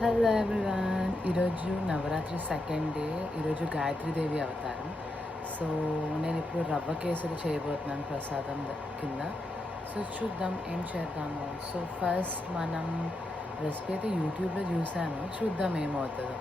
Hello everyone. ఈరోజు Navratri second day. ఈరోజు గాయత్రీదేవి అవతారం. సో నేను ఇప్పుడు రవ్వ కేసరి చేయబోతున్నాను ప్రసాదం కింద. సో చూద్దాం ఏం చేద్దాము. సో ఫస్ట్ మనం రెసిపీ అయితే యూట్యూబ్లో చూసాను, చూద్దాం ఏమవుతుందో.